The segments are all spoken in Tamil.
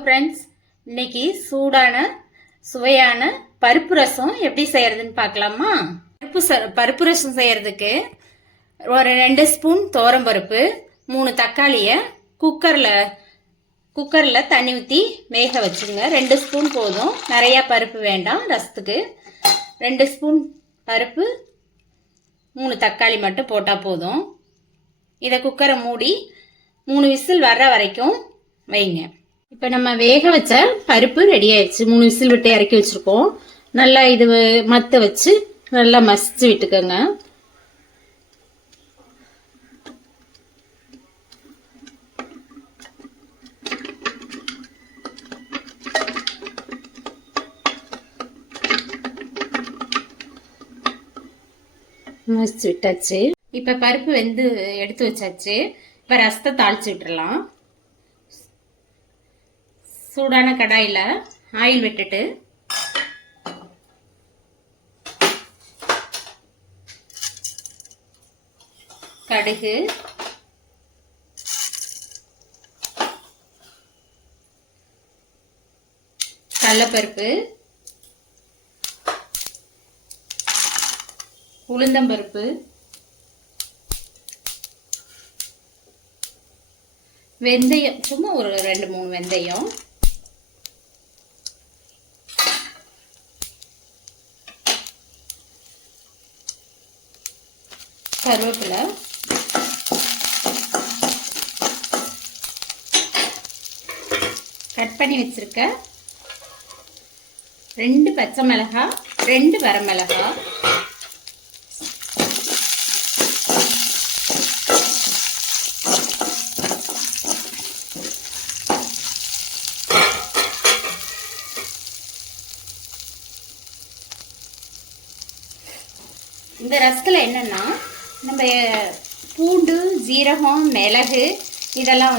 ஃப்ரெண்ட்ஸ், இன்னைக்கு சூடான சுவையான பருப்பு ரசம் எப்படி செய்யறதுன்னு பார்க்கலாமா? பருப்பு ரசம் செய்யறதுக்கு ஒரு 2 ஸ்பூன் பருப்பு, 3 தக்காளியை குக்கர்ல தண்ணி ஊற்றி வேக வச்சுங்க. 2 ஸ்பூன் போதும், நிறைய பருப்பு வேண்டாம் ரசத்துக்கு. 2 ஸ்பூன் பருப்பு, 3 தக்காளி மட்டும் போட்டால் போதும். இதை குக்கரை மூடி 3 விசில் வர்ற வரைக்கும் வைங்க. இப்போ நம்ம வேக வச்ச பருப்பு ரெடி ஆயிடுச்சு. 3 விசில் விட்டு இறக்கி வச்சிருக்கோம். நல்லா இது மத்த வச்சு நல்லா மசிச்சு விட்டுக்கோங்க. மசிச்சு விட்டாச்சு. இப்ப பருப்பு வெந்து எடுத்து வச்சாச்சு. இப்ப ரசத்தை தாளிச்சு விட்டுறலாம். சூடான கடாயில ஆயில் விட்டுட்டு கடுகு, கடலைப்பருப்பு, உளுந்தம்பருப்பு, வெந்தயம், சும்மா ஒரு 2-3 வெந்தயம், கருவேப்பிலை, கட் பண்ணி வச்சிருக்க 2 பச்சை மிளகாய், 2 வரமிளகாய், இந்த ரசத்துல என்னன்னா நம்ம பூண்டு, ஜீரகம், மிளகு இதெல்லாம்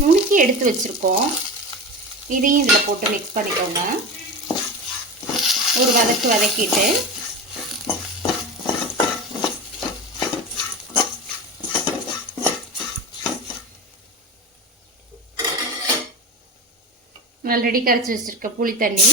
நுணுக்கி எடுத்து வச்சிருக்கோம். இதையும் இதில் போட்டு மிக்ஸ் பண்ணிக்கோங்க. ஒரு வதக்கிட்டு ஆல்ரெடி கரைச்சி வச்சிருக்க புளி தண்ணி,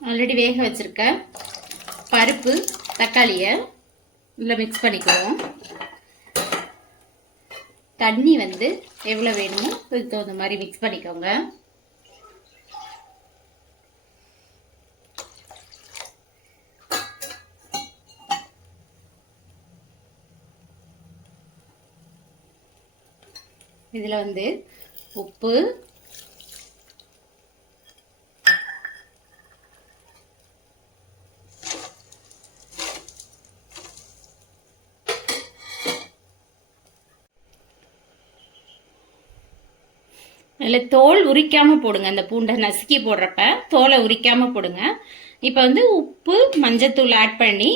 ஆல்ரெடி வேக வச்சிருக்க பருப்பு, தக்காளியை இதில் மிக்ஸ் பண்ணிக்குவோம். தண்ணி எவ்வளோ வேணுமோ அதுக்கு தகுந்த மாதிரி மிக்ஸ் பண்ணிக்கோங்க. இதில் உப்பு, அதில் தோல் உரிக்காம போடுங்க. அந்த பூண்டை நசுக்கி போடுறப்ப தோலை உரிக்காம போடுங்க. இப்போ உப்பு, மஞ்சத்தூள் ஆட் பண்ணி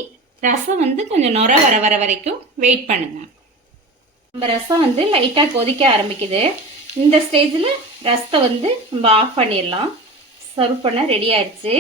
ரசம் கொஞ்சம் நுர வர வரைக்கும் வெயிட் பண்ணுங்க. நம்ம ரசம் லைட்டாக கொதிக்க ஆரம்பிக்குது. இந்த ஸ்டேஜில் ரசத்தை நம்ம ஆஃப் பண்ணிடலாம். சர்வ் பண்ண ரெடி ஆயிடுச்சு.